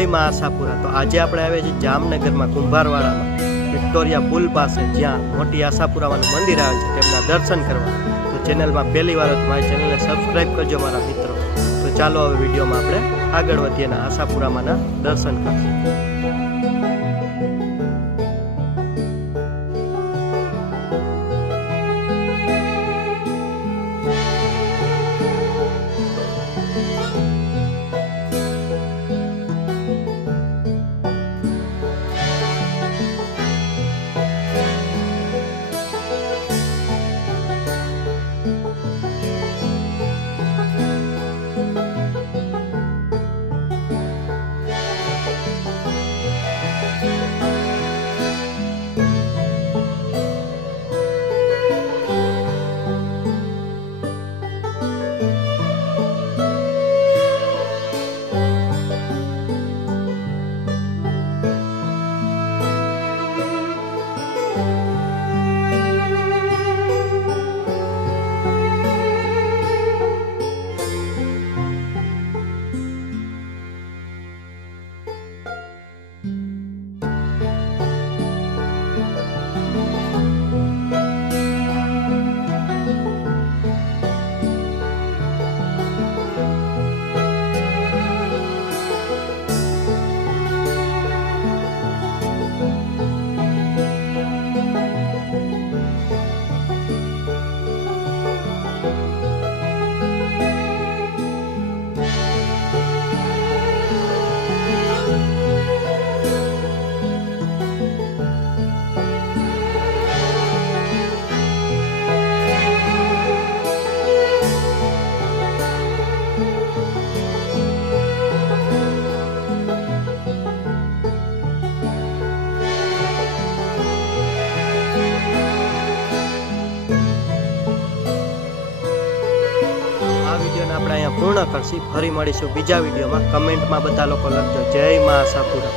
જય મા આશાપુરા। તો આજે આપણે આવ્યા છીએ જામનગરમાં કુંભારવાડામાં વિક્ટોરિયા પુલ પાસે, જ્યાં મોટી આશાપુરામાનું મંદિર આવેલ છે, તેમના દર્શન કરવા। તો ચેનલમાં પહેલી વાર તો મારી ચેનલને સબસ્ક્રાઈબ કરજો મારા મિત્રો। તો ચાલો હવે વિડીયોમાં આપણે આગળ વધીએ અને આશાપુરામાના દર્શન કરશું। આપણે અહીંયા પૂર્ણ કરશી। ફરી મળીશું બીજા વિડીયોમાં। કમેન્ટમાં બધા લોકો લખજો જય મા આશાપુરા।